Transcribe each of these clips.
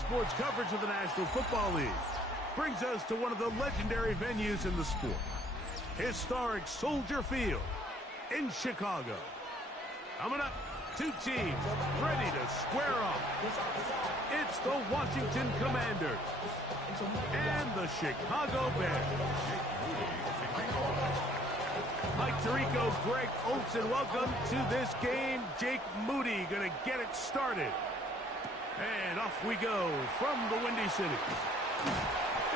Sports coverage of the National Football League brings us to one of the legendary venues in the sport. Historic Soldier Field in Chicago. Coming up, two teams ready to square off. It's the Washington Commanders and the Chicago Bears. Mike Tirico, Greg Olson, welcome to this game. Jake Moody going to get it started. And off we go from the Windy City.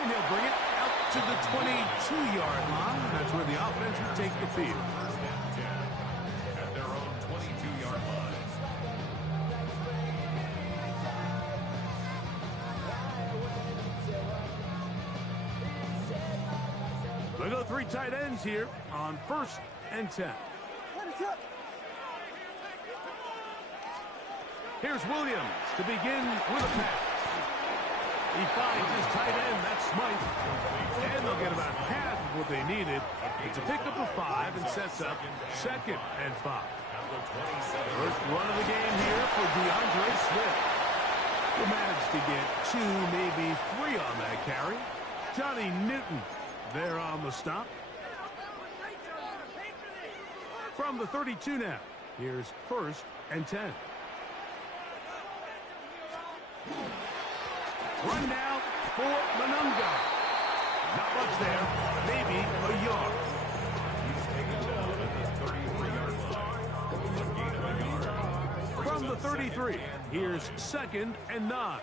And he'll bring it out to the 22-yard line. That's where the offense will take the field. At their own 22-yard line. We'll go three tight ends here on 1st and 10. Here's Williams to begin with a pass. He finds his tight end, that's Smythe. And they'll get about half of what they needed. It's a pickup of 5 and sets up 2nd and 5. First run of the game here for DeAndre Swift. He managed to get 2, maybe 3 on that carry. Johnny Newton there on the stop. From the 32 now, here's 1st and 10. Run now for Monunga. Not much there. Maybe a yard. From the 33, here's 2nd and 9.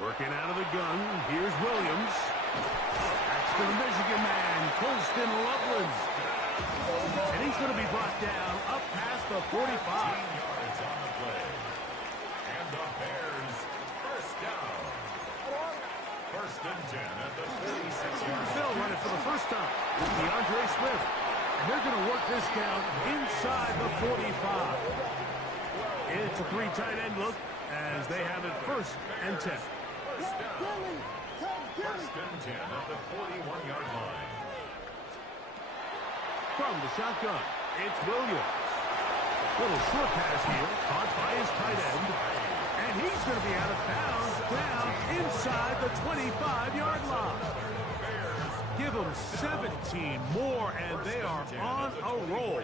Working out of the gun, here's Williams. That's to the Michigan man, Colston Loveland. And he's going to be brought down up past the 45. And the Bears, first down. 1st and 10 at the 36-yard line. They'll run it for the first time with DeAndre Swift. And they're going to work this down inside the 45. It's a 3 tight end look as they have it 1st and 10. First and 10 at the 41-yard line. From the shotgun, it's Williams. Little short pass here, caught by his tight end. And he's going to be out of bounds down inside the 25-yard line. Give them 17 more, and they are on a roll.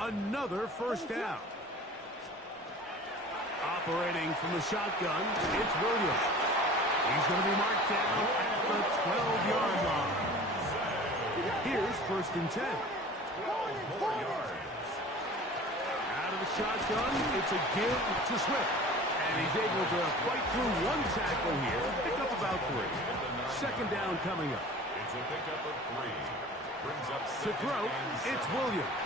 Another first down. Operating from the shotgun, it's Williams. He's going to be marked down at the 12-yard line. Here's 1st and 10. Out of the shotgun, it's a give to Swift. And he's able to fight through 1 tackle here. Pick up about 3. 2nd down coming up. It's a pickup of 3. Brings up to throw, it's Williams.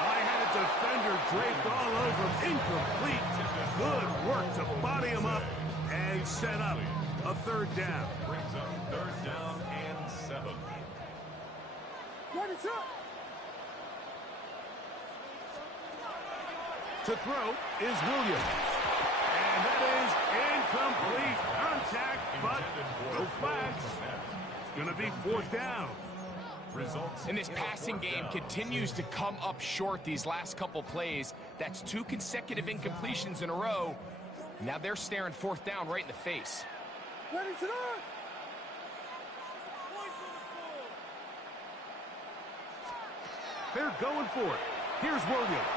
I had a defender draped all over him. Incomplete. Good work to body him up and set up a 3rd down. Brings up 3rd down and 7. What is up? To throw is Williams. And that is incomplete. Contact, but no flags. It's going to be 4th down. And this passing game continues to come up short these last couple plays. That's 2 consecutive incompletions in a row. Now they're staring 4th down right in the face. They're going for it. Here's Williams.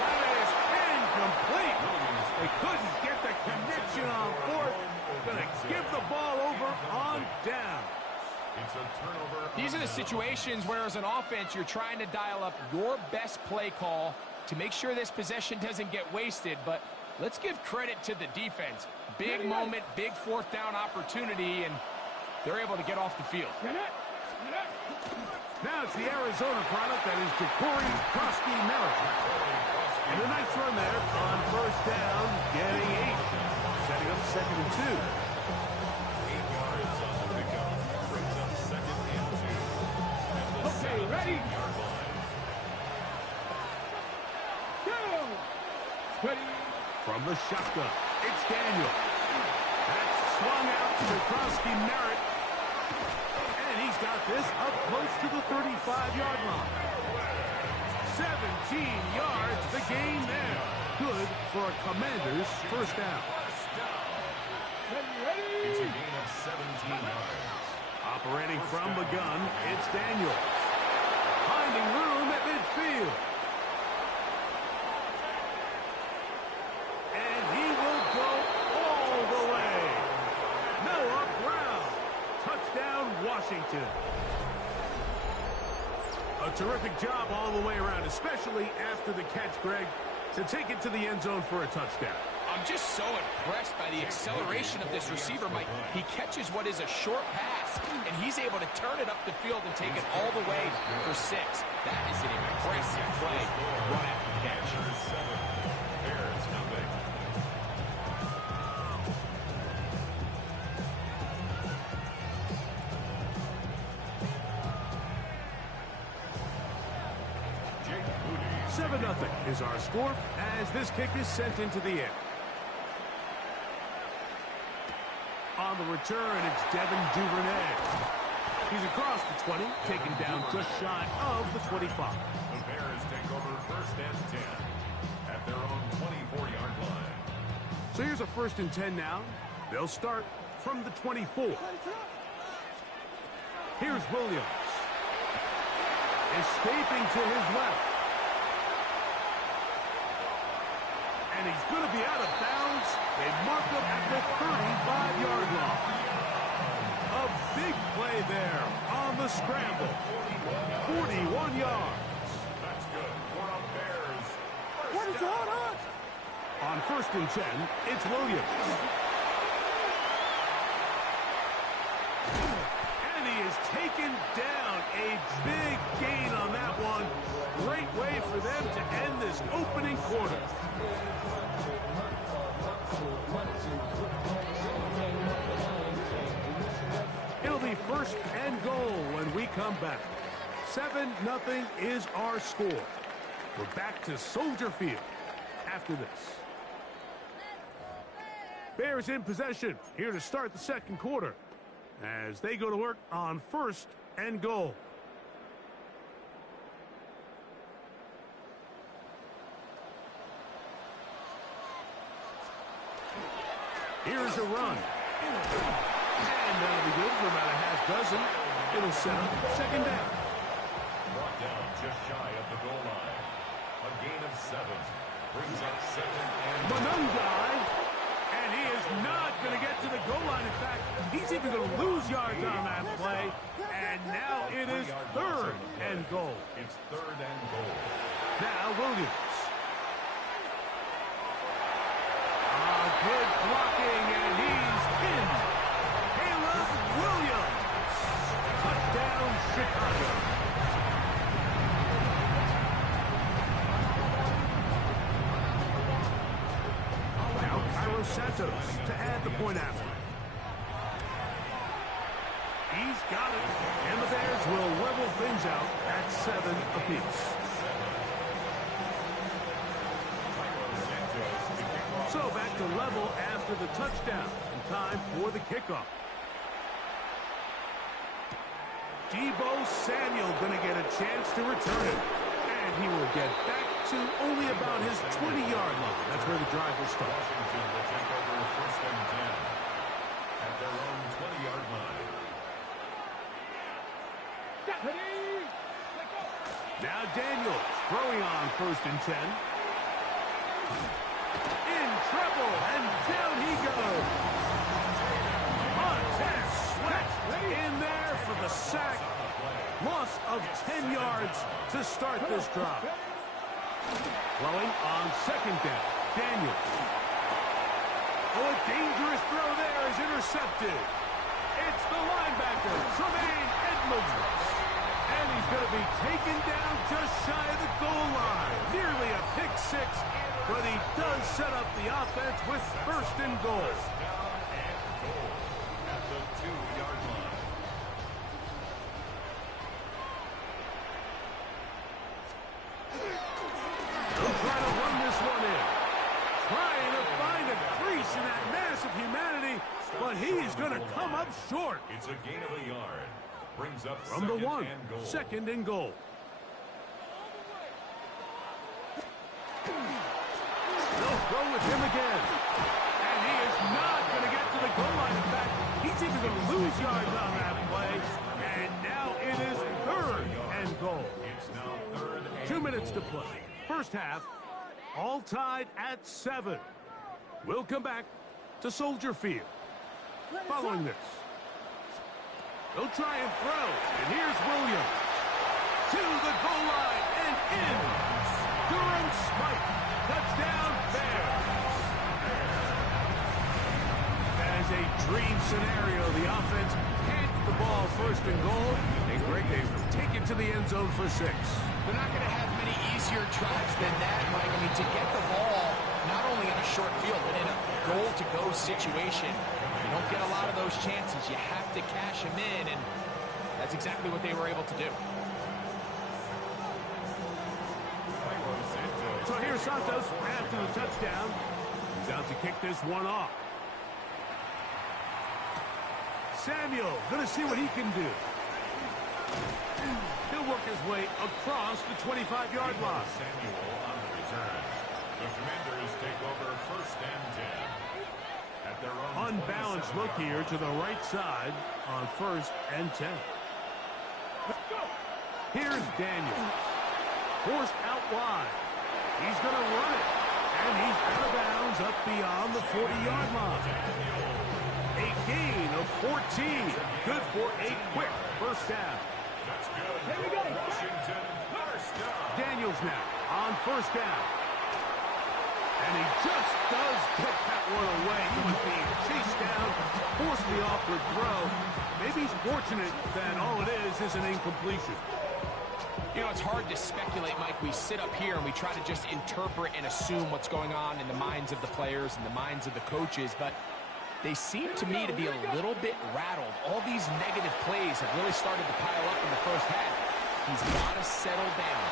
That is incomplete. They couldn't get the connection on 4th. Going to give the ball over on down. It's a turnover. These are the situations where, as an offense, you're trying to dial up your best play call to make sure this possession doesn't get wasted. But let's give credit to the defense. Big moment, big 4th down opportunity, and they're able to get off the field. Now it's the Arizona product that is Ja'Cory Krosky-Merritt. And a nice run there on 1st down, getting 8. Setting up 2nd and 2. 8 yards on the pickup. Brings up 2nd and 2. Okay, ready? Go! Ready? From the shotgun, it's Daniel. That's swung out to Krosky-Merritt. And he's got this up close to the 35-yard line. 17 yards, the game Bears first down. It's a gain of 17 yards. Operating from the gun, it's Daniels. Finding room at midfield. And he will go all the way. Noah Brown. Touchdown, Washington. A terrific job all the way around, especially after the catch, Greg, to take it to the end zone for a touchdown. I'm just so impressed by the acceleration of this receiver, Mike. He catches what is a short pass, and he's able to turn it up the field and take it all the way for 6. That is an impressive play right after the catch. Bears nothing. Jake Moody. 7-0 is our score as this kick is sent into the air. On the return, it's Devin Duvernay. He's across the 20, taken down just shy of the 25. The Bears take over first and 10 at their own 24-yard line. So here's a 1st and 10 now. They'll start from the 24. Here's Williams. Escaping to his left. And he's going to be out of bounds. They mark him at the 35-yard line. A big play there on the scramble. 41 yards. That's good for a Bears. What is on? On 1st and 10, it's Williams. And he is taken down. A big gain on that one. Great way for them to end this opening quarter. It'll be 1st and goal when we come back. 7-0 is our score. We're back to Soldier Field after this. Bears in possession here to start the 2nd quarter as they go to work on 1st and goal. Here's a run. And that'll be good for about a half dozen. It'll set up 2nd down. Brought down just shy of the goal line. A gain of 7 brings up 2nd and Manungai. And he is not going to get to the goal line. In fact, he's even going to lose yards on that play. And now it is 3rd and goal. It's 3rd and goal. Now Williams. Good blocking, and he's in. Caleb Williams. Touchdown, Chicago. Now Cairo Santos to add the point after. He's got it, and the Bears will level things out at 7 apiece. So back to level after the touchdown. And time for the kickoff. Deebo Samuel going to get a chance to return it. And he will get back to only about his 20-yard line. That's where the drive will start. Washington will take over 1st and 10 at their own 20-yard line. Now Daniels throwing on 1st and 10. In trouble, and down he goes. Montez Sweat in there for the sack. Loss of 10 yards to start this drive. Throwing on 2nd down, Daniels. Oh, a dangerous throw there is intercepted. It's the linebacker, Tremaine Edmonds. And he's going to be taken down just shy of the goal line. Nearly a pick 6. But he does set up the offense with 1st and goal. Down and goal at the 2-yard line. They'll try to run this one in. Trying to find a crease in that mass of humanity, but he is going to come up short. It's a gain of a yard. Brings up From the 1, and goal. 2nd and goal. They'll throw with him again. And he is not going to get to the goal line. In fact, he's even going to lose yards on that play. And now it is 3rd and goal. 2 minutes to play. First half, all tied at 7. We'll come back to Soldier Field. Following this, they'll try and throw. And here's Williams. To the goal line and in. Durham Smythe. Touchdown, Bears. As a dream scenario, the offense can't get the ball 1st and goal. And Greg, they take it to the end zone for 6. They're not going to have many easier drives than that, Mike. I mean, to get the ball not only in a short field, but in a goal-to-go situation, you don't get a lot of those chances. You have to cash them in, and that's exactly what they were able to do. So here's Santos after the touchdown. He's out to kick this one off. Samuel going to see what he can do. He'll work his way across the 25-yard line. Samuel on the return. The Commanders take over 1st and 10. At their own unbalanced look here to the right side on 1st and 10. Here's Daniels. Forced out wide. He's going to run it. And he's out of bounds up beyond the 40-yard line. A gain of 14. Good for a quick first down. That's good. Here we go. Washington, first down. Daniels now on 1st down. And he just does get that one away. He was being chased down, forced the awkward throw. Maybe he's fortunate that all it is an incompletion. You know, it's hard to speculate, Mike. We sit up here and we try to just interpret and assume what's going on in the minds of the players and the minds of the coaches, but they seem to me to be a little bit rattled. All these negative plays have really started to pile up in the first half. He's got to settle down,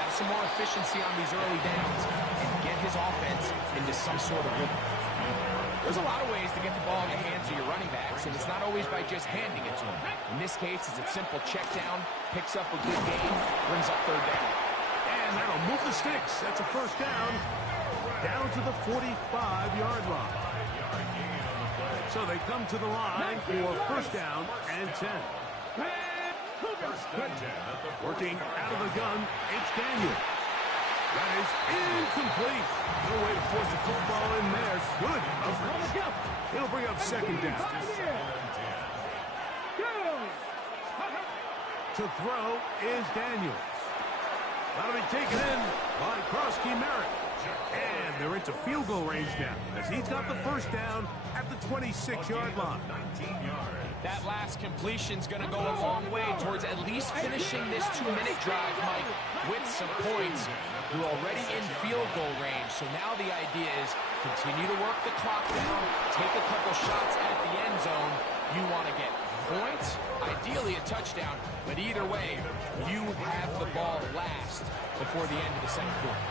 have some more efficiency on these early downs, and get his offense into some sort of rhythm. There's a lot of ways to get the ball in the hands of your running backs, and it's not always by just handing it to them. In this case, it's a simple check down, picks up a good gain, brings up 3rd down. And that'll move the sticks. That's a first down. Down to the 45-yard line. So they come to the line for 1st down and 10. Working out of the gun, it's Daniel. That is incomplete. No way to force the football in there. Good coverage. It'll bring up 2nd down. To throw is Daniels. That'll be taken in by Krosky Merritt. And they're into field goal range now as he's got the 1st down at the 26-yard line. 19 yards. That last completion's going to go a long way towards at least finishing this 2-minute drive, Mike, with some points. You're already in field goal range, so now the idea is continue to work the clock down, take a couple shots at the end zone. You want to get points, ideally a touchdown, but either way, you have the ball last before the end of the 2nd quarter.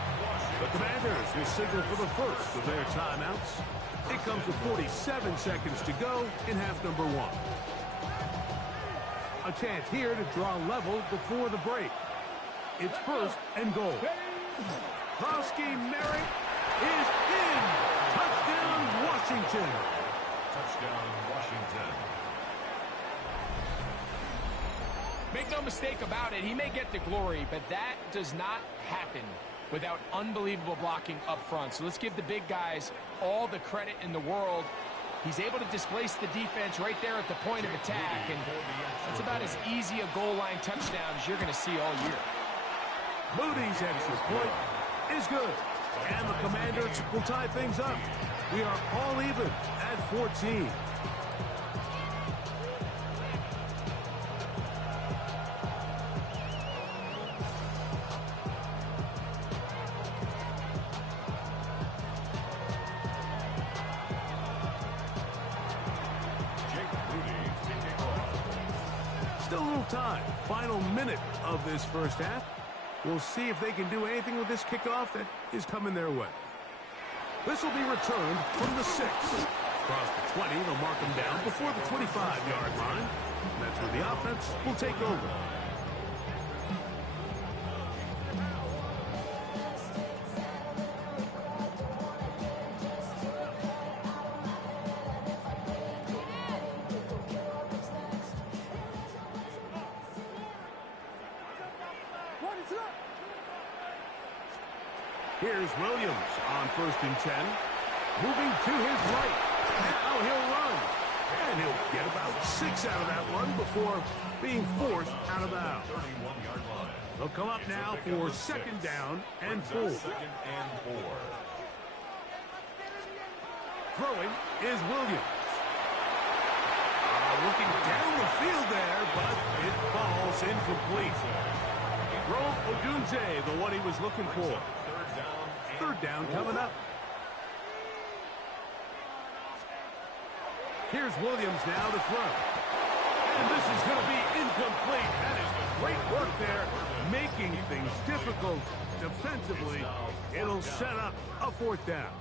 The Commanders will signal for the first of their timeouts. It comes with 47 seconds to go in half number 1. A chance here to draw level before the break. It's 1st and goal. Krosky Merritt is in. Touchdown, Washington. Touchdown, Washington. Make no mistake about it, he may get the glory, but that does not happen without unbelievable blocking up front. So let's give the big guys all the credit in the world. He's able to displace the defense right there at the point of attack, and that's about as easy a goal line touchdown as you're going to see all year. Moody's extra point is good. And the Commanders will tie things up. We are all even at 14. Still a little time. Final minute of this first half. We'll see if they can do anything with this kickoff that is coming their way. This will be returned from the 6. Across the 20, they'll mark them down before the 25-yard line. And that's where the offense will take over. Here's Williams on 1st and 10. Moving to his right. Now he'll run. And he'll get about 6 out of that run before being forced out of bounds. They'll come up now for 2nd down and 4. Throwing is Williams. Looking down the field there, but it falls incomplete. Rome Odunze, the one he was looking for. 3rd down coming up. Here's Williams now to throw. And this is going to be incomplete. That is great work there, making things difficult defensively. It'll set up a 4th down.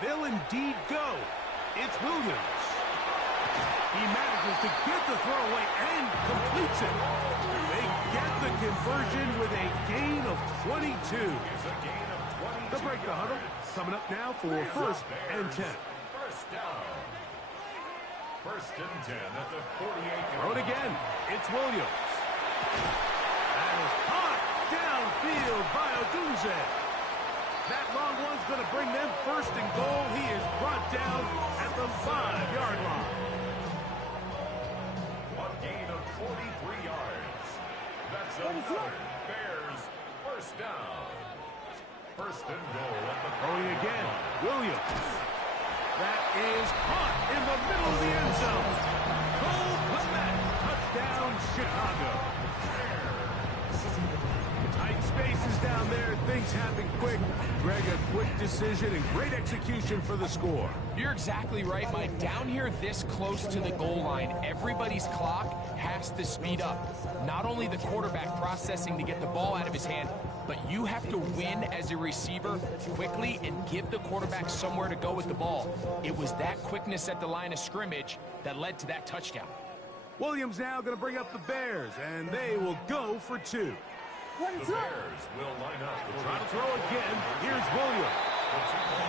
They'll indeed go. It's Williams. He manages to get the throw away and completes it. They get the conversion with a gain of 22. They'll break the huddle. Coming up now for 1st and 10. 1st down. 1st and 10 at the 48. Throw it again. It's Williams. That is caught downfield by Odunze. That long one's going to bring them 1st and goal. He is brought down at the 5-yard line. A gain of 43 yards. That's another Bears 1st down. 1st and goal at the throwing again. Williams. That is caught in the middle of the end zone. Cole Clement. Touchdown, Chicago. Tight spaces down there. Things happen quick. Greg, a quick decision and great execution for the score. You're exactly right, Mike. Down here this close to the goal line, everybody's clock has to speed up. Not only the quarterback processing to get the ball out of his hand, but you have to win as a receiver quickly and give the quarterback somewhere to go with the ball. It was that quickness at the line of scrimmage that led to that touchdown. Williams now going to bring up the Bears, and they will go for 2. The Bears will line up. Try to throw again. Here's Williams.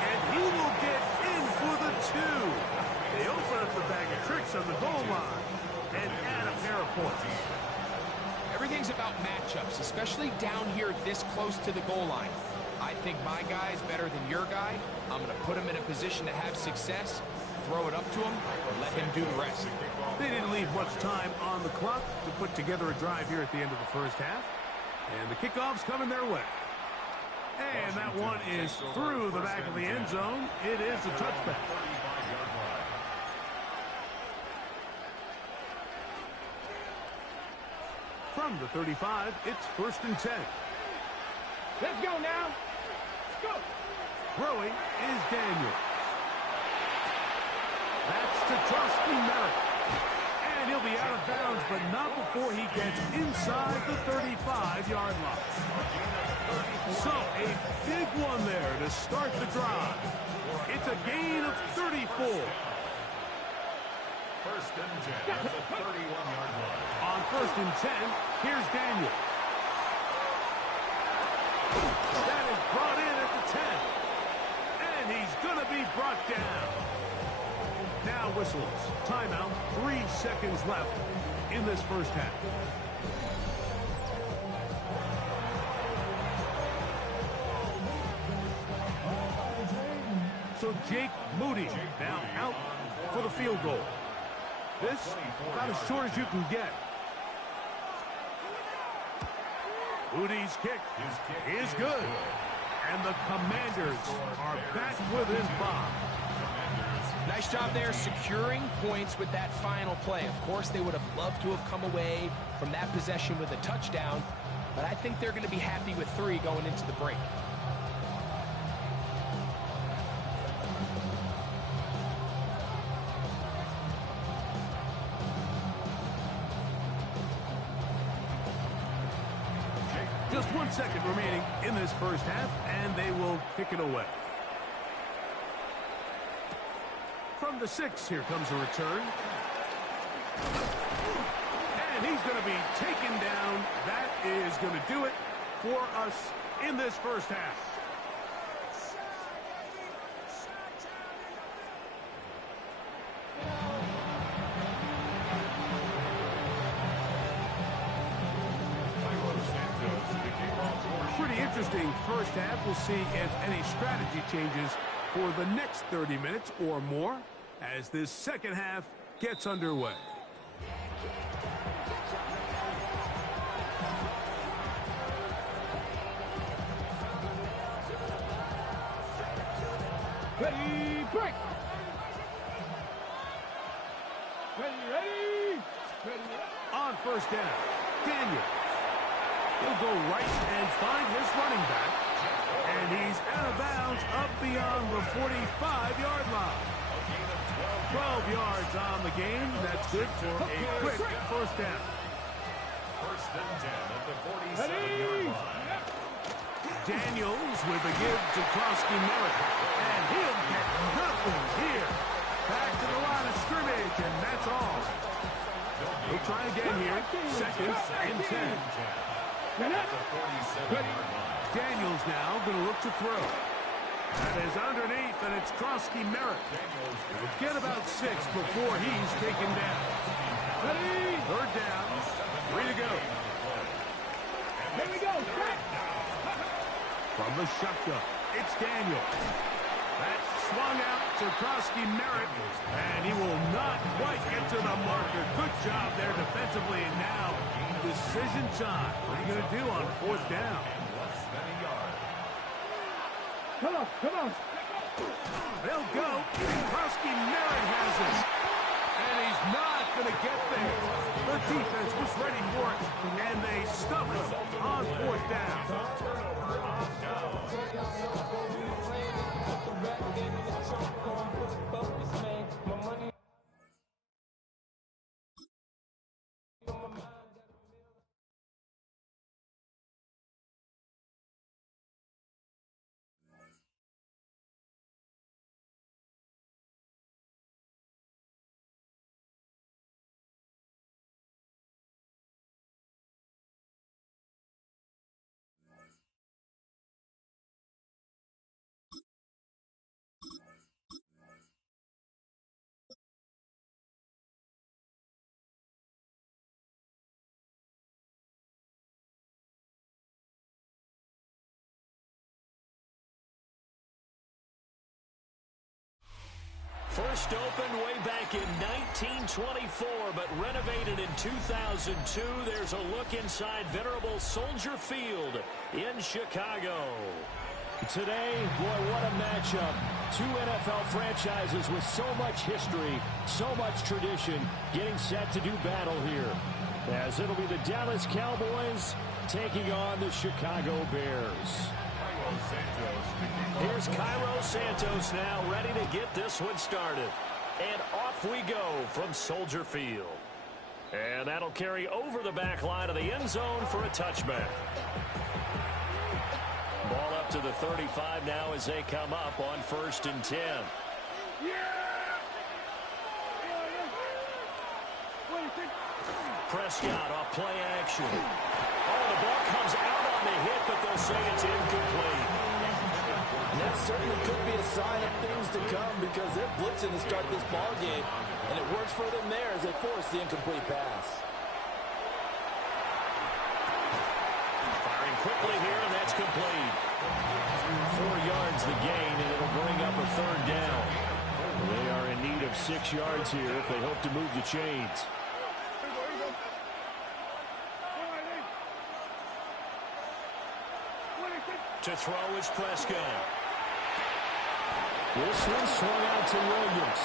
And he will get in for the 2. They open up the bag of tricks on the goal line and add a pair of points. Everything's about matchups, especially down here this close to the goal line. I think my guy's better than your guy. I'm going to put him in a position to have success, throw it up to him, and let him do the rest. They didn't leave much time on the clock to put together a drive here at the end of the 1st half. And the kickoff's coming their way. And that one is through the back of the end zone. It is a touchback. From the 35, it's 1st and 10. Let's go now. Let's go. Throwing is Daniel. That's to Trusty Merrick. And he'll be out of bounds, but not before he gets inside the 35-yard line. So a big one there to start the drive. It's a gain of 34. 1st and 10 at the 31-yard line. On 1st and 10, here's Daniel. That is brought in at the 10. And he's going to be brought down. Now whistles. Timeout. 3 seconds left in this 1st half. So Jake Moody now out for the field goal. This about as short as you can get. Moody's kick is good. And the Commanders are back within 5. Nice job there securing points with that final play. Of course, they would have loved to have come away from that possession with a touchdown, but I think they're going to be happy with 3 going into the break. Just 1 second remaining in this 1st half, and they will kick it away. From the 6, here comes a return. And he's going to be taken down. That is going to do it for us in this 1st half. interesting first half. We'll see if any strategy changes for the next 30 minutes or more as this second half gets underway. Ready, break! Ready! On first down, Daniel. He'll go right and find his running back. And he's out of bounds up beyond the 45-yard line. 12 yards on the game. That's good for a quick first down. First and 10 at the 47-yard line. Daniels with a give to Krosky Merritt. And he'll get nothing here. Back to the line of scrimmage, and that's all. We'll try again here. Second and 10. Daniels now going to look to throw. That is underneath, and it's Krosky Merritt. We'll get about 6 before he's taken down. Third down. 3 to go. Here we go. From the shotgun, it's Daniel. That's swung out to Krosky Merritt, and he will not quite get to the marker. Good job there defensively, and now decision time. What are you going to do on fourth down? Come on. They'll go, and Krosky Merritt has it. And he's not going to get there. The defense was ready for it, and they stuff him on fourth down. First opened way back in 1924, but renovated in 2002. There's a look inside venerable Soldier Field in Chicago. Today, boy, what a matchup. Two NFL franchises with so much history, so much tradition, getting set to do battle here. As it'll be the Dallas Cowboys taking on the Chicago Bears. Here's Cairo Santos now, ready to get this one started. And off we go from Soldier Field. And that'll carry over the back line of the end zone for a touchback. Ball up to the 35 now as they come up on 1st and 10. Prescott off play action. Oh, the ball comes out on the hit, but they'll say it's incomplete. That certainly could be a sign of things to come because they're blitzing to start this ball game, and it works for them there as they force the incomplete pass. Firing quickly here, and that's complete. 4 yards the gain, and it'll bring up a third down. They are in need of 6 yards here if they hope to move the chains. To throw is Prescott. This one swung out to Williams.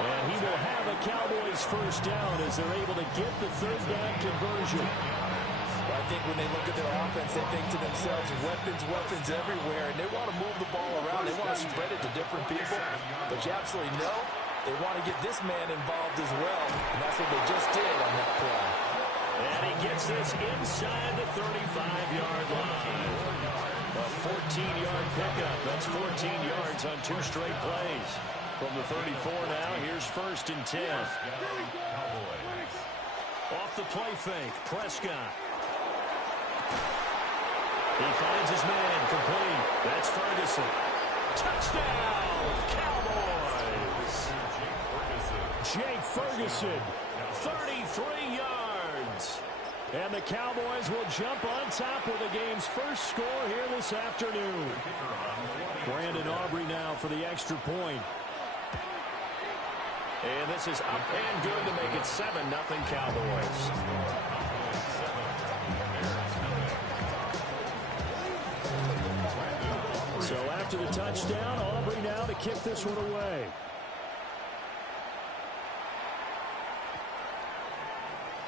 And he will have a Cowboys first down as they're able to get the third down conversion. Well, I think when they look at their offense, they think to themselves, weapons everywhere, and they want to move the ball around. They want to spread it to different people. But you absolutely know they want to get this man involved as well, and that's what they just did on that play. And he gets this inside the 35-yard line. A 14-yard pickup. That's 14 yards on 2 straight plays. From the 34 now, here's 1st and 10. Off the play fake, Prescott. He finds his man, complete. That's Ferguson. Touchdown, Cowboys! Jake Ferguson, 33 yards. And the Cowboys will jump on top with the game's first score here this afternoon. Brandon Aubrey now for the extra point. And this is up and good to make it 7-0 Cowboys. So after the touchdown, Aubrey now to kick this one away.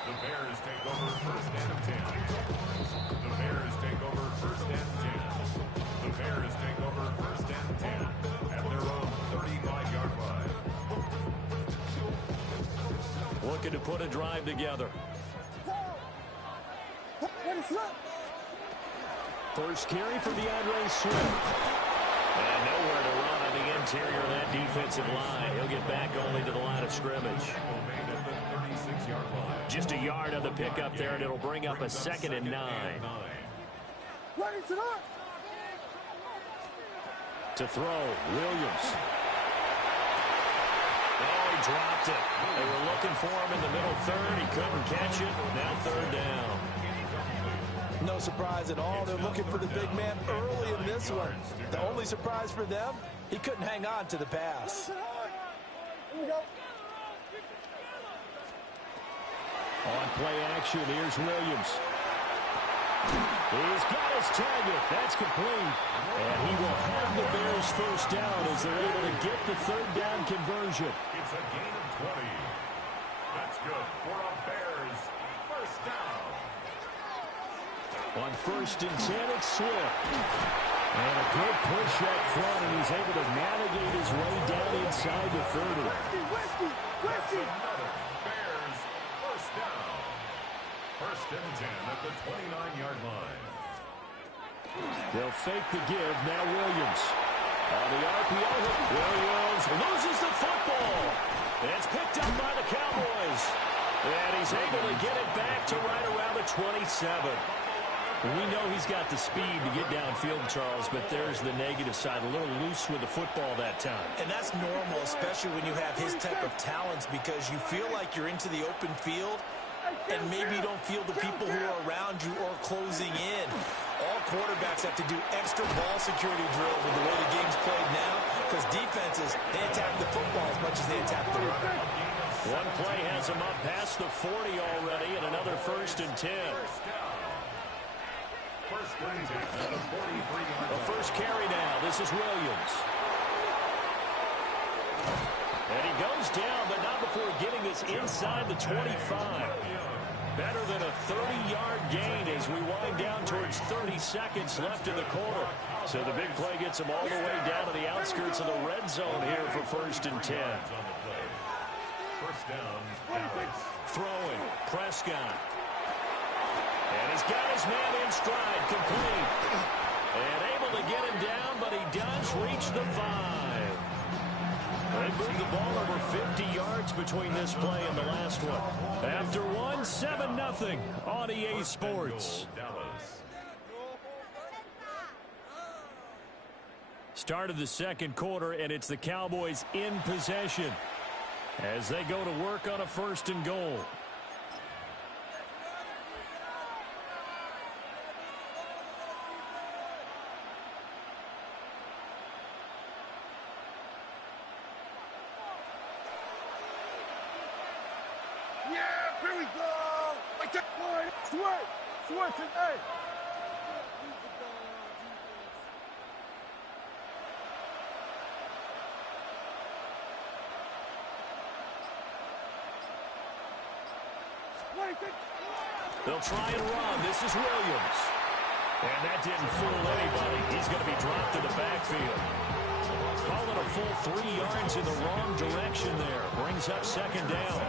The Bears take over first and 10. The Bears take over first and 10. The Bears take over first and 10 at their own 35-yard line. Looking to put a drive together. First carry for DeAndre Swift. And nowhere to run on the interior of that defensive line. He'll get back only to the line of scrimmage. Just a yard of the pickup there, and it'll bring up a 2nd and 9. To throw, Williams. Oh, he dropped it. They were looking for him in the middle third. He couldn't catch it. Now 3rd down. No surprise at all. They're looking for the big man early in this one. The only surprise for them, he couldn't hang on to the pass. On play action, here's Williams. He's got his target. That's complete. And he will have the Bears first down as they're able to get the 3rd down conversion. It's a gain of 20. That's good for a Bears first down. On 1st and 10, it's Swift. And a good push up front, and he's able to navigate his way down inside the 30. That's another Bears first down. 1st and 10 at the 29-yard line. They'll fake the give. Now Williams. On the RPO hit. Williams loses the football. It's picked up by the Cowboys. And he's able to get it back to right around the 27. We know he's got the speed to get downfield, Charles, but there's the negative side. A little loose with the football that time. And that's normal, especially when you have his type of talents, because you feel like you're into the open field, and maybe you don't feel the people who are around you or closing in. All quarterbacks have to do extra ball security drills with the way the game's played now, because defenses, they attack the football as much as they attack the run. One play has him up past the 40 already, and another 1st and 10. The first carry now. This is Williams. And he goes down, but not before getting this inside the 25. Better than a 30-yard gain as we wind down towards 30 seconds left in the quarter. So the big play gets him all the way down to the outskirts of the red zone here for 1st and 10. First down, Alex. Throwing, Prescott. And he's got his man in stride, complete. And able to get him down, but he does reach the 5. They moved the ball over 50 yards between this play and the last one. After one, 7-0 on EA Sports. Start of the 2nd quarter, and it's the Cowboys in possession as they go to work on a 1st and goal. Here we go! I took one! Swerve today! They'll try and run. This is Williams. And that didn't fool anybody. He's going to be dropped in the backfield. Call it a full 3 yards in the wrong direction there. Brings up 2nd down.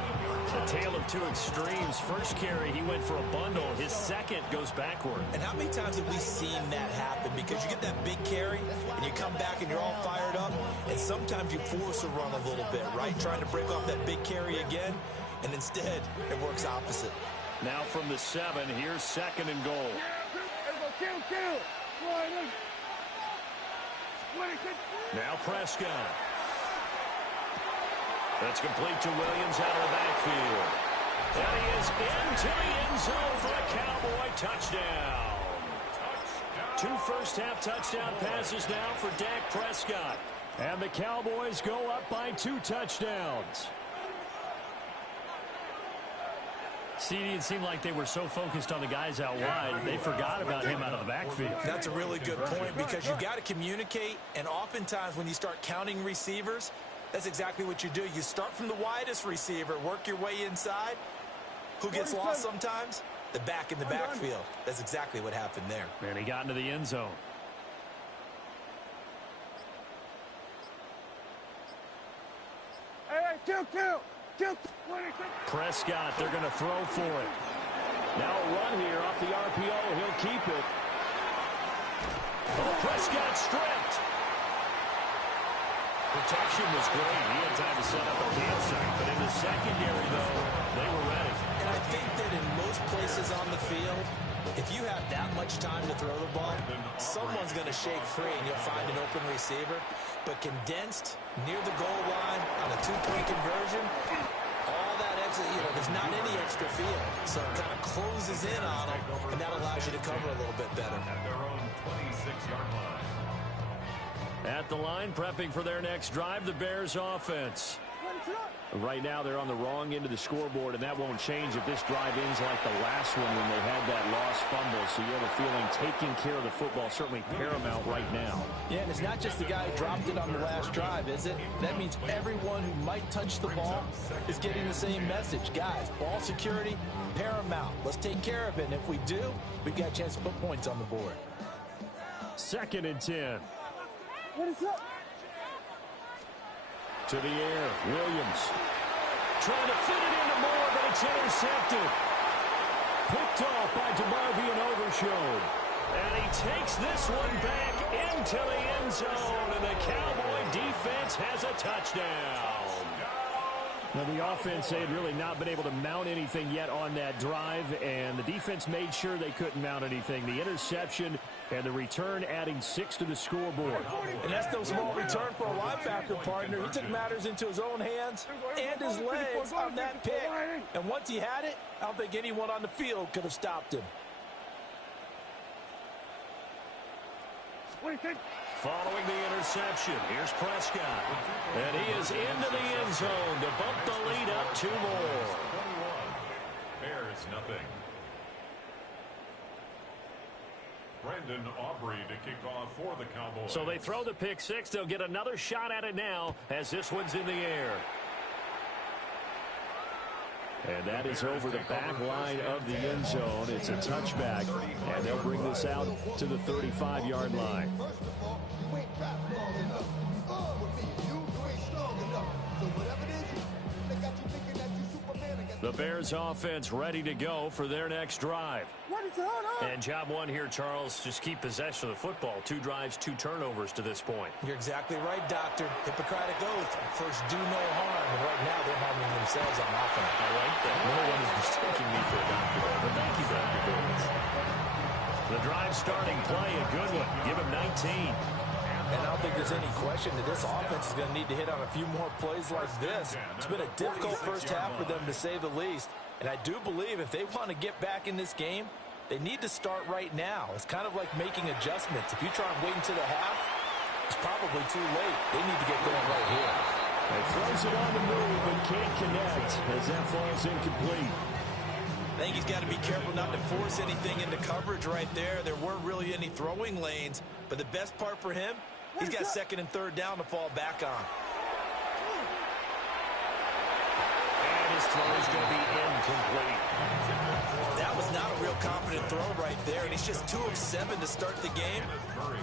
A tale of two extremes. First carry, he went for a bundle. His second goes backward. And how many times have we seen that happen? Because you get that big carry, and you come back and you're all fired up, and sometimes you force a run a little bit, right? Trying to break off that big carry again, and instead it works opposite. Now from the 7, here's 2nd and goal. Kill! Now Prescott. That's complete to Williams out of the backfield. And he is into the end zone for a Cowboy touchdown. Two first-half touchdown passes now for Dak Prescott. And the Cowboys go up by 2 touchdowns. CD, it seemed like they were so focused on the guys out wide, they forgot about him out of the backfield. That's a really good point because you've got to communicate, and oftentimes when you start counting receivers, that's exactly what you do. You start from the widest receiver, work your way inside. Who gets lost sometimes? The back in the backfield. That's exactly what happened there. And he got into the end zone. Hey, kill. Prescott, they're going to throw for it. Now a run here off the RPO. He'll keep it. Oh, Prescott stripped. Protection was great. He had time to set up a campsite. But in the secondary, though, they were ready. And I think that in most places on the field, if you have that much time to throw the ball, someone's going to shake free and you'll find an open receiver. But condensed, near the goal line, on a 2-point conversion, all that extra, there's not any extra field. So it kind of closes in on them, and that allows you to cover a little bit better. At their own 26-yard line. At the line, prepping for their next drive, the Bears offense. Right now, they're on the wrong end of the scoreboard, and that won't change if this drive ends like the last one when they had that lost fumble. So you have a feeling taking care of the football certainly paramount right now. Yeah, and it's not just the guy who dropped it on the last drive, is it? That means everyone who might touch the ball is getting the same message. Guys, ball security, paramount. Let's take care of it, and if we do, we've got a chance to put points on the board. 2nd and 10. What is up? To the air, Williams. Trying to fit it into Moore, but it's intercepted. Picked off by DeMarvion Overshown. And he takes this one back into the end zone, and the Cowboy defense has a touchdown. Now, the offense, they had really not been able to mount anything yet on that drive, and the defense made sure they couldn't mount anything. The interception and the return adding 6 to the scoreboard. And that's no small return for a linebacker partner. He took matters into his own hands and his legs on that pick. And once he had it, I don't think anyone on the field could have stopped him. Following the interception, here's Prescott. And he is into the end zone to bump the lead up 2 more. 21. Bears nothing. Brandon Aubrey to kick off for the Cowboys. So they throw the pick 6. They'll get another shot at it now as this one's in the air. And that is over the back line of the end zone. It's a touchback, and they'll bring this out to the 35-yard line. The Bears offense ready to go for their next drive. And job one here, Charles, just keep possession of the football. 2 drives, 2 turnovers to this point. You're exactly right, Doctor. Hippocratic oath. First, do no harm. And right now, they're harming themselves on offense. I like that. No one is mistaking me for a doctor, but thank you, Dr. Davis. The drive starting play, a good one. Give him 19. And I don't think there's any question that this offense is going to need to hit on a few more plays like this. It's been a difficult first half for them, to say the least. And I do believe if they want to get back in this game, they need to start right now. It's kind of like making adjustments. If you try and wait until the half, it's probably too late. They need to get going right here. He throws it on the move but can't connect as that falls incomplete. I think he's got to be careful not to force anything into coverage right there. There weren't really any throwing lanes. But the best part for him, he's got 2nd and 3rd down to fall back on. And his throw is going to be incomplete. That was not a real confident throw right there, and he's just 2 of 7 to start the game.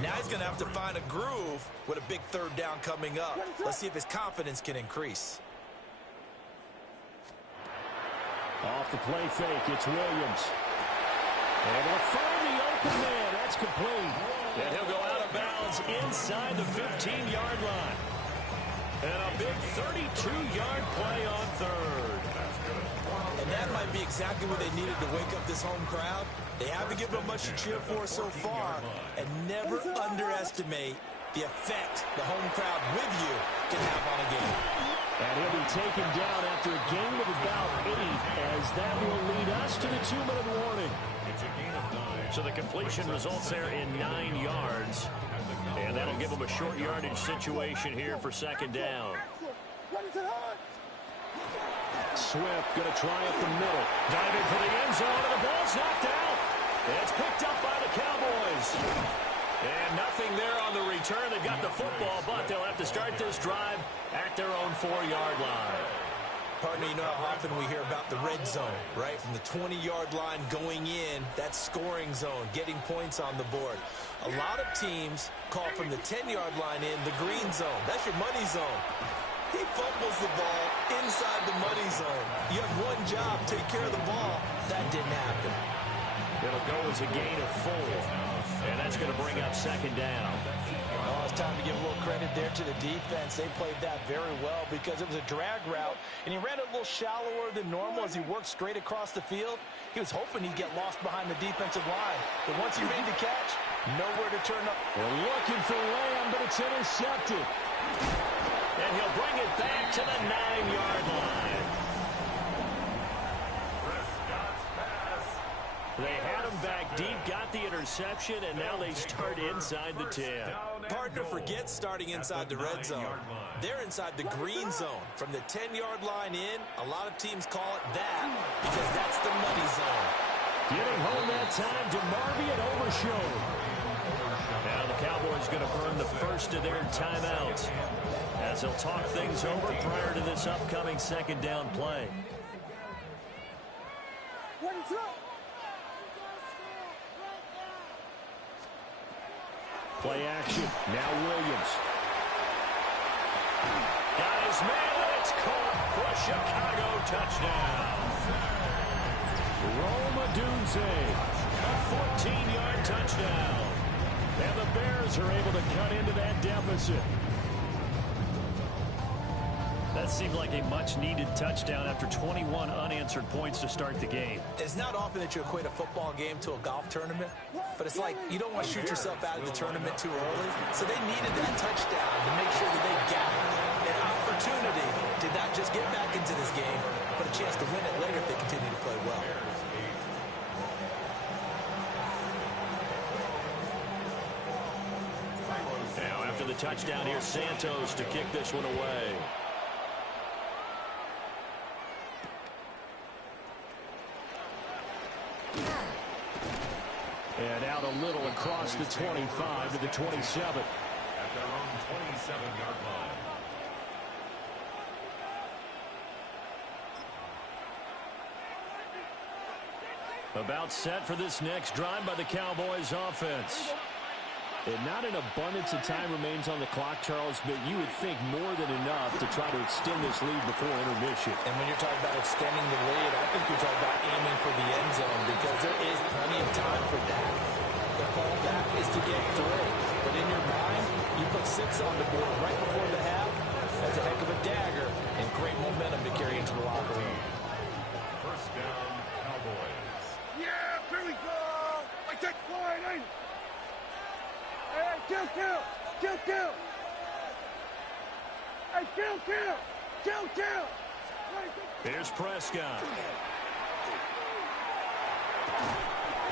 Now he's going to have to find a groove with a big 3rd down coming up. Let's see if his confidence can increase. Off the play fake, it's Williams. And he'll find the open man. That's complete. And he'll go out of bounds inside the 15-yard line. And a big 32-yard play on 3rd. And that might be exactly what they needed to wake up this home crowd. They haven't given them much to cheer for so far. And never underestimate the effect the home crowd with you can have on a game. And he'll be taken down after a gain of about 8, as that will lead us to the 2-minute warning. It's a gain of 9. So the completion results there in 9 yards. And that'll give them a short yardage situation here for second down. Swift going to try up the middle. Diving for the end zone, and the ball's knocked out. It's picked up by the Cowboys. And nothing there on the return. They got the football, but they'll have to start this drive at their own 4-yard line. Partner, you know how often we hear about the red zone, right? From the 20-yard line going in, that scoring zone, getting points on the board. A lot of teams call from the 10-yard line in the green zone. That's your money zone. He fumbles the ball inside the money zone. You have one job, take care of the ball. That didn't happen. It'll go as a gain of 4. And that's going to bring up second down. Oh, it's time to give a little credit there to the defense. They played that very well because it was a drag route, and he ran it a little shallower than normal as he worked straight across the field. He was hoping he'd get lost behind the defensive line. But once he made the catch, nowhere to turn up. They're looking for Lamb, but it's intercepted. And he'll bring it back to the 9-yard line. They had him back deep, got the interception, and now they start inside the 10. Partner, forget starting inside the red zone. They're inside the green zone. From the 10-yard line in, a lot of teams call it that because that's the money zone. Getting home that time to Marvy and Overshown. Now the Cowboys going to burn the first of their timeouts as they'll talk things over prior to this upcoming second down play. Play action. Now Williams. Got his man, and it's caught for a Chicago touchdown. Rome Odunze, a 14-yard touchdown. And the Bears are able to cut into that deficit. That seemed like a much-needed touchdown after 21 unanswered points to start the game. It's not often that you equate a football game to a golf tournament, but it's like you don't want to shoot yourself out of the tournament too early. So they needed that touchdown to make sure that they got an opportunity to not just get back into this game, but a chance to win it later if they continue to play well. Now after the touchdown, here's Santos to kick this one away. And out a little across the 25 to the 27. At their own 27-yard line. About set for this next drive by the Cowboys offense. And not an abundance of time remains on the clock, Charles, but you would think more than enough to try to extend this lead before intermission. And when you're talking about extending the lead, I think you're talking about aiming for the end zone because there is plenty of time for that. The fallback is to get 3. But in your mind, you put 6 on the board right before the half. That's a heck of a dagger and great momentum to carry into the locker room. First down, Cowboys. Yeah, here we go. I take point, ain't it? Hey, kill. Hey, kill. Here's Prescott.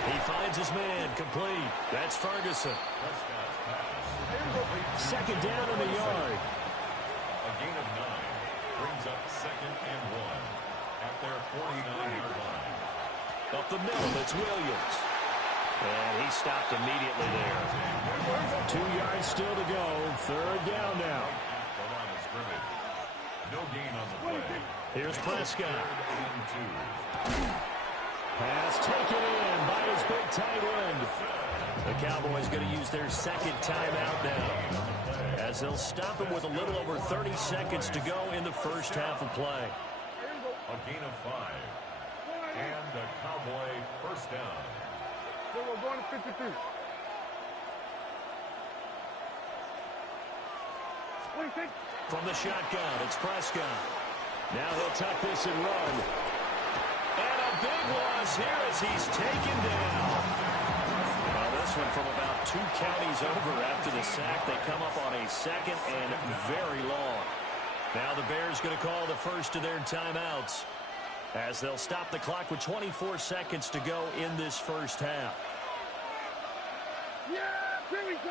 He finds his man, complete. That's Ferguson. Prescott's pass. Second down in the yard. A gain of 9 brings up second and 1 at their 49-yard line. Up the middle, it's Williams. And he stopped immediately there. 2 yards still to go. Third down now. The line of scrimmage. No gain on the play. Here's Prescott. Third and 2. Pass taken in by his big tight end. The Cowboys going to use their second timeout now, as they'll stop him with a little over 30 seconds to go in the first half of play. A gain of 5. And a Cowboy first down. So we're going to 53. What do you think? From the shotgun, it's Prescott. Now he'll tuck this and run. And a big loss here as he's taken down. Well, this one from about 2 counties over after the sack. They come up on a second and very long. Now the Bears going to call the first of their timeouts as they'll stop the clock with 24 seconds to go in this first half. Yeah, here we go.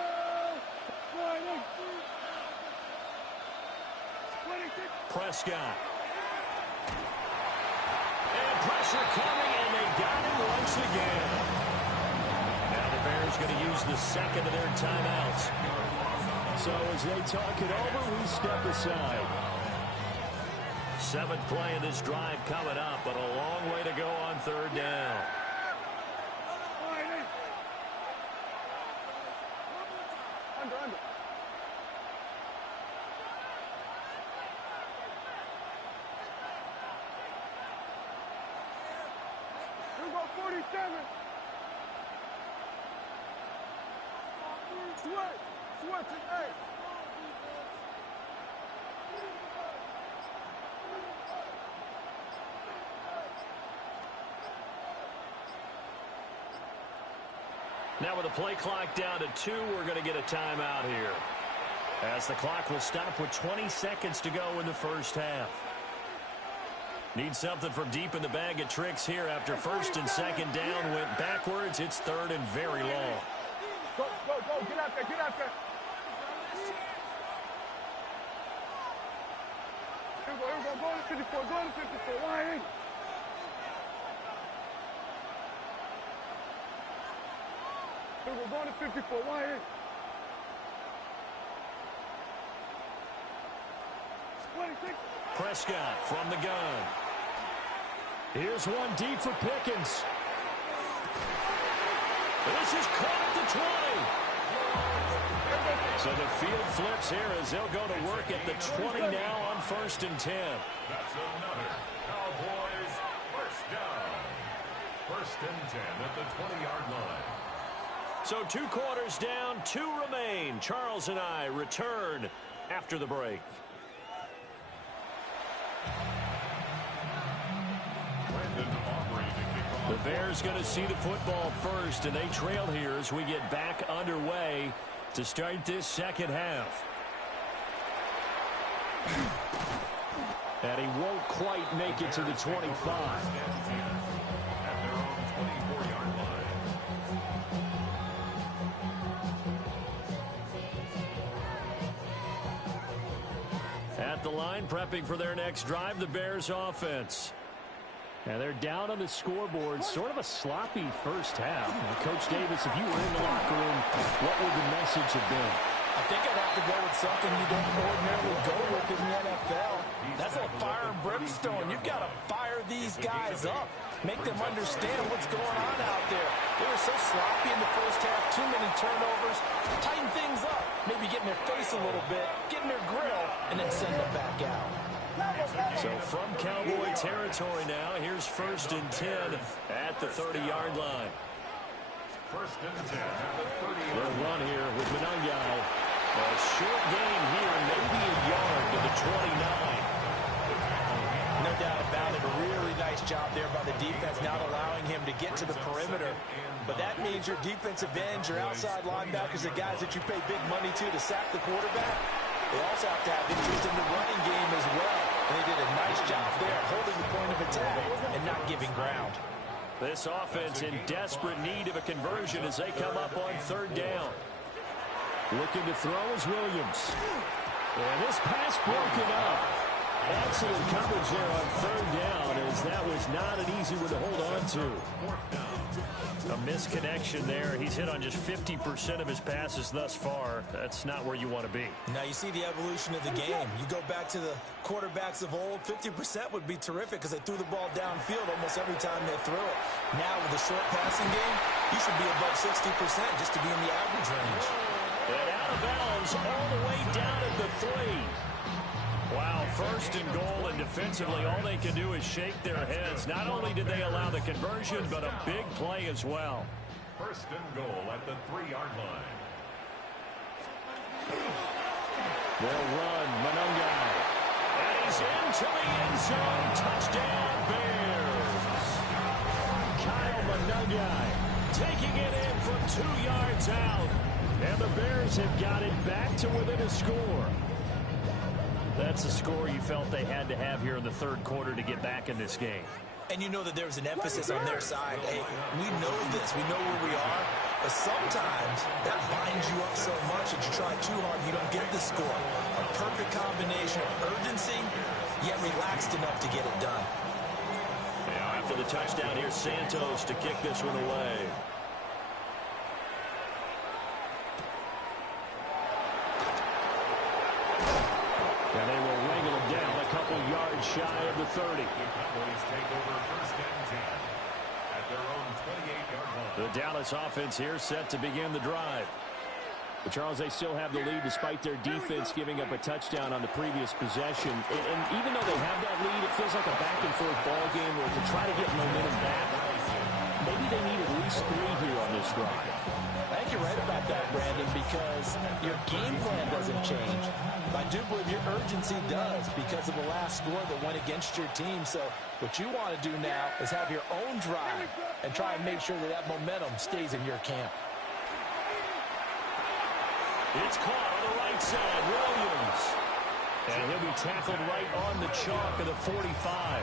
Prescott. And pressure coming, and they got him once again. Now the Bears going to use the second of their timeouts. So as they talk it over, we step aside. 7th play of this drive coming up, but a long way to go on 3rd down. Under. Here we go, 47. Switch it, hey. Now with the play clock down to 2, we're going to get a timeout here, as the clock will stop with 20 seconds to go in the first half. Need something from deep in the bag of tricks here after 1st and 2nd down went backwards. It's 3rd and very long. Go, get out there. Here we go, go to 54, why ain't? Here we go, going to 54, why ain't? Prescott from the gun. Here's one deep for Pickens. This is caught at the 20. So the field flips here as they'll go to work at the 20 now on 1st and 10. That's another Cowboys first down. 1st and 10 at the 20-yard line. So 2 quarters down, 2 remain. Charles and I return after the break. The Bears going to see the football first, and they trail here as we get back underway to start this second half. And he won't quite make it to the 25. At the line, prepping for their next drive, the Bears offense. And they're down on the scoreboard, sort of a sloppy first half. Now, Coach Davis, if you were in the locker room, what would the message have been? I think I'd have to go with something you don't ordinarily go with in the NFL. That's like fire and brimstone. You've got to fire these guys up. Make them understand what's going on out there. They were so sloppy in the first half, too many turnovers. Tighten things up. Maybe get in their face a little bit, get in their grill, and then send them back out. So from Cowboy territory now, here's 1st and 10 at the 30-yard line. 1st and 10 at the 30-yard line. They'll run here with Manungai. A short gain here, maybe a yard to the 29. No doubt about it. A really nice job there by the defense, not allowing him to get to the perimeter. But that means your defensive ends, your outside linebackers, the guys that you pay big money to sack the quarterback, they also have to have interest in the running game as well. And they did a nice job there holding the point of attack and not giving ground. This offense in desperate need of a conversion as they come up on 3rd down. Looking to throw is Williams. And this pass broken up. Excellent coverage there on 3rd down, as that was not an easy one to hold on to. A misconnection there. He's hit on just 50% of his passes thus far. That's not where you want to be. Now you see the evolution of the game. You go back to the quarterbacks of old, 50% would be terrific because they threw the ball downfield almost every time they threw it. Now with the short passing game, you should be above 60% just to be in the average range. And out of bounds all the way down at the 3. Wow, 1st and goal, and defensively all they can do is shake their heads. Not only did they allow the conversion, but a big play as well. 1st and goal at the 3-yard line. They'll run Manungai. And he's into the end zone. Touchdown, Bears. Kyle Manungai taking it in from 2 yards out. And the Bears have got it back to within a score. That's the score you felt they had to have here in the third quarter to get back in this game. And you know that there's an emphasis on their side. Hey, we know this. We know where we are. But sometimes that binds you up so much that you try too hard, you don't get the score. A perfect combination of urgency, yet relaxed enough to get it done. Now after the touchdown, here's Santos to kick this one away. And they will wrangle him down a couple yards shy of the 30. Cowboys take over first and 10 at their own 28-yard line. The Dallas offense here set to begin the drive. But Charles, they still have the lead despite their defense giving up a touchdown on the previous possession. And even though they have that lead, it feels like a back-and-forth ball game where to try to get momentum back, maybe they need at least 3 here on this drive. I think you're right about that, Brandon, because your game plan doesn't change. I do believe your urgency does because of the last score that went against your team. So what you want to do now is have your own drive and try and make sure that that momentum stays in your camp. It's caught on the right side, Williams. And he'll be tackled right on the chalk of the 45.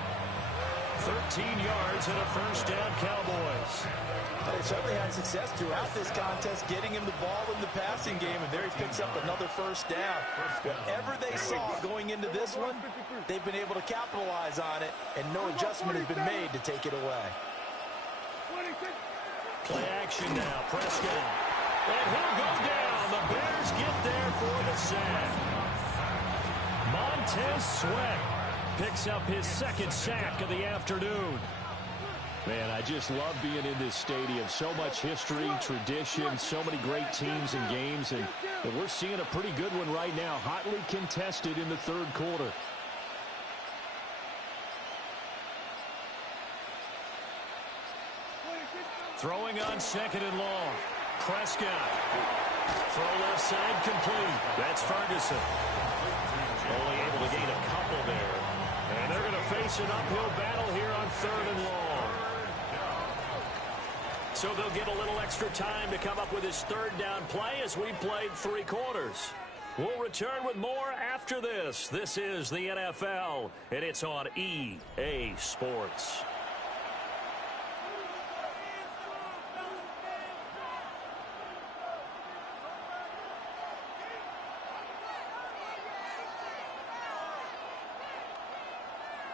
13 yards and a first down, Cowboys. They certainly had success throughout this contest, getting him the ball in the passing game, and there he picks up another first down. Whatever they saw going into this one, they've been able to capitalize on it, and no adjustment has been made to take it away. Play action now, Prescott. And he'll go down. The Bears get there for the sack. Montez Sweat picks up his second sack of the afternoon. Man, I just love being in this stadium. So much history, tradition, so many great teams and games, and we're seeing a pretty good one right now, hotly contested in the third quarter. Throwing on second and long. Prescott. Throw left side complete. That's Ferguson. Only able to gain a couple there. And they're going to face an uphill battle here on third and long. So they'll get a little extra time to come up with his third down play as we played 3 quarters. We'll return with more after this. This is the NFL, and it's on EA Sports.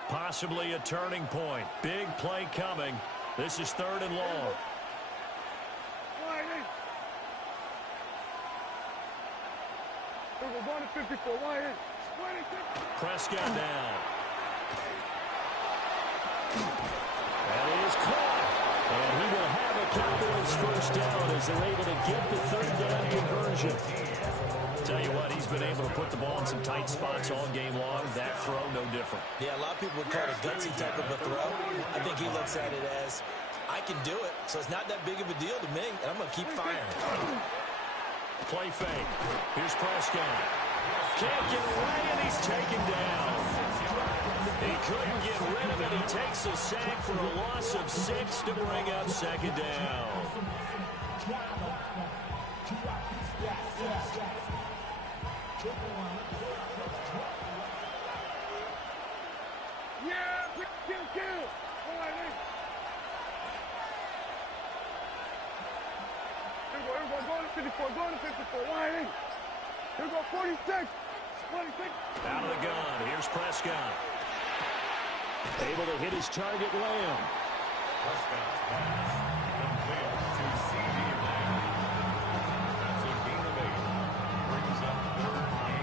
Possibly a turning point. Big play coming. This is third and long. Prescott down. That is caught. And he will have a Cowboys first down as they're able to get the third down conversion. Tell you what, he's been able to put the ball in some tight spots all game long. That throw, no different. Yeah, a lot of people would call it a gutsy type of a throw. I think he looks at it as, I can do it, so it's not that big of a deal to me, and I'm going to keep firing. Play fake. Here's Prescott. Can't get away, and he's taken down. He couldn't get rid of it. He takes a sack for a loss of 6 to bring up second down. Going to 54, lining. Here we go, 46. Out of the gun. Here's Prescott. Able to hit his target, Lamb. Prescott's pass complete to C.D. Lamb. That's a gain of 8. Brings up third and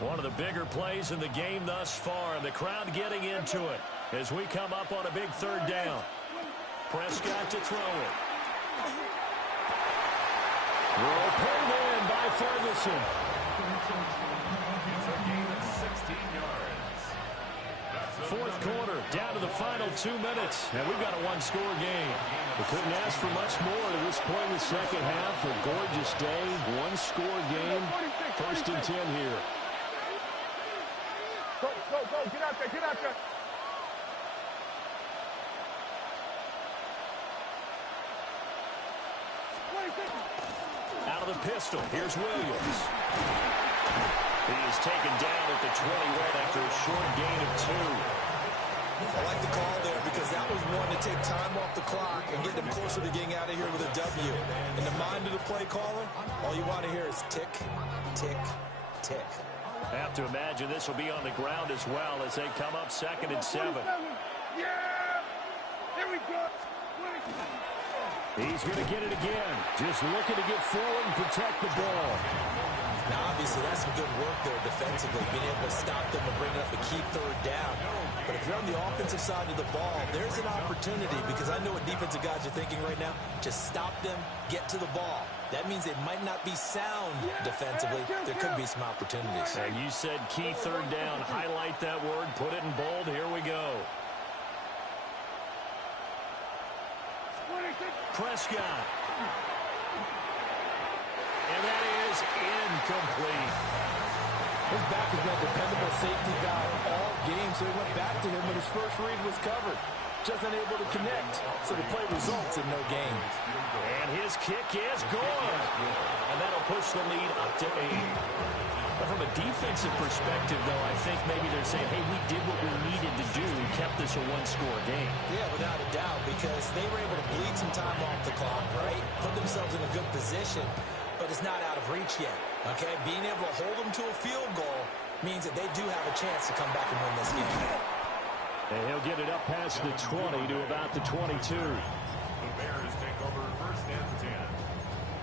8. One of the bigger plays in the game thus far, and the crowd getting into it as we come up on a big third down. Prescott to throw it. Throw pulled in by Ferguson. It's a gain of 16 yards. Fourth quarter, down to the final 2 minutes, and we've got a one-score game. We couldn't ask for much more to this point in the second half. A gorgeous day, one-score game, 1st and 10 here. Go, get out there. Out of the pistol, here's Williams. He is taken down at the 21 after a short gain of 2. I like the call there because that was one to take time off the clock and get them closer to getting out of here with a W. In the mind of the play caller, all you want to hear is tick, tick, tick. I have to imagine this will be on the ground as well as they come up 2nd and 7. Yeah! Here we go! He's going to get it again. Just looking to get forward and protect the ball. Now, obviously, that's some good work there defensively, being able to stop them and bring up a key 3rd down. But if you're on the offensive side of the ball, there's an opportunity because I know what defensive guys are thinking right now. Just stop them, get to the ball. That means they might not be sound defensively. There could be some opportunities. And you said key 3rd down. Highlight that word. Put it in bold. Here we go. Prescott. And that is incomplete. His back has been a dependable safety guy all game, so he went back to him when his first read was covered. Just unable to connect, so the play results in no gain. And his kick is good. And that'll push the lead up to 8. But from a defensive perspective, though, I think maybe they're saying, hey, we did what we needed to do and kept this a one-score game. Yeah, without a doubt, because they were able to bleed some time off the clock, right? Put themselves in a good position, but it's not out of reach yet, okay? Being able to hold them to a field goal means that they do have a chance to come back and win this game. And he'll get it up past the 20 to about the 22. The Bears take over 1st and 10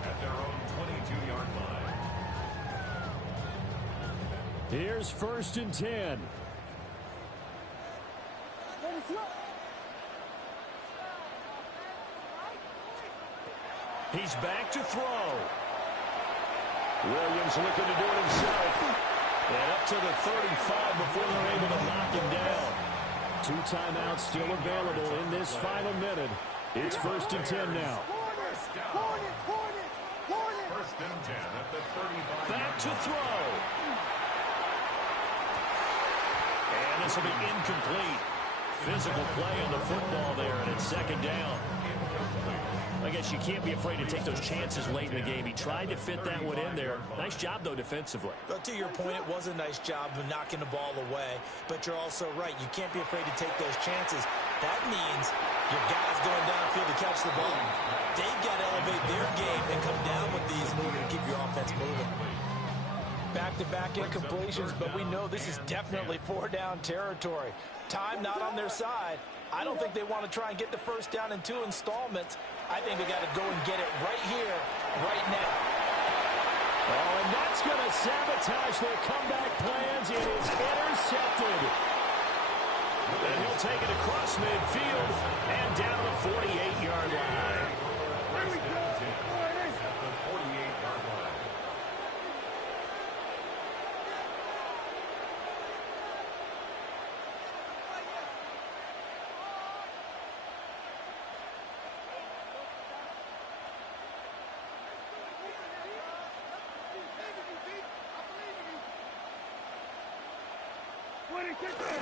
at their own 22-yard line. Here's 1st and 10. He's back to throw. Williams looking to do it himself. And up to the 35 before they're able to knock him down. 2 timeouts still available in this final minute. It's 1st and 10 now. First down. 1st and 10 at the 35. Back to throw. And this will be incomplete. Physical play on the football there, and it's 2nd down. I guess you can't be afraid to take those chances late in the game. He tried to fit that one in there. Nice job, though, defensively. But to your point, it was a nice job of knocking the ball away. But you're also right. You can't be afraid to take those chances. That means your guys going downfield to catch the ball. They've got to elevate their game and come down with these in order to keep your offense moving. Back-to-back incompletions, but we know this is definitely 4-down territory. Time not on their side. I don't think they want to try and get the 1st down in 2 installments. I think they got to go and get it right here, right now. Oh, and that's going to sabotage their comeback plans. It is intercepted. And he'll take it across midfield and down the 48-yard line. First and 10 at the 48-yard line.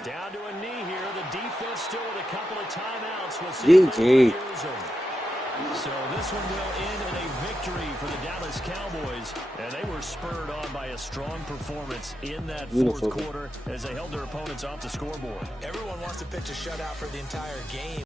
Down to a knee here. The defense still with a couple of timeouts. We'll see if they use them. So this one will end in a victory for the Dallas Cowboys. And they were spurred on by a strong performance in that 4th quarter as they held their opponents off the scoreboard. Everyone wants to pitch a shutout for the entire game.